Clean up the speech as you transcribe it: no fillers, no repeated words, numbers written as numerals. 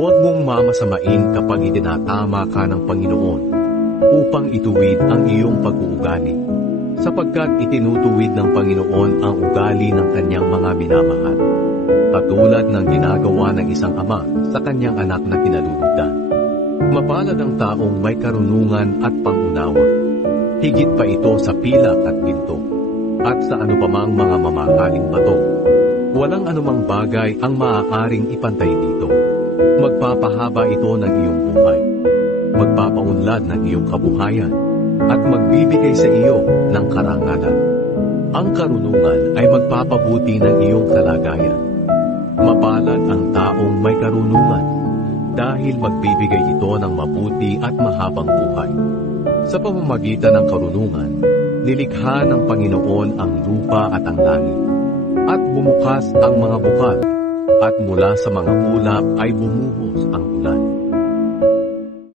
Huwag mong mamasamain kapag itinatama ka ng Panginoon upang ituwid ang iyong pag-uugali, sapagkat itinutuwid ng Panginoon ang ugali ng kanyang mga minamahal, katulad ng ginagawa ng isang ama sa kanyang anak na kinalulugdan. Mapalad ang taong may karunungan at pangunawa, higit pa ito sa pilak at ginto, at sa anupamang mga mamahaling bato. Walang anumang bagay ang maaaring ipantay dito. Magpapahaba ito ng iyong buhay, magpapaunlad ng iyong kabuhayan, at magbibigay sa iyo ng karangalan. Ang karunungan ay magpapabuti ng iyong kalagayan. Mapalad ang taong may karunungan, dahil magbibigay ito ng mabuti at mahabang buhay. Sa pamamagitan ng karunungan, nilikha ng Panginoon ang lupa at ang langit, at bumukas ang mga bukal, at mula sa mga ulap ay bumuhos ang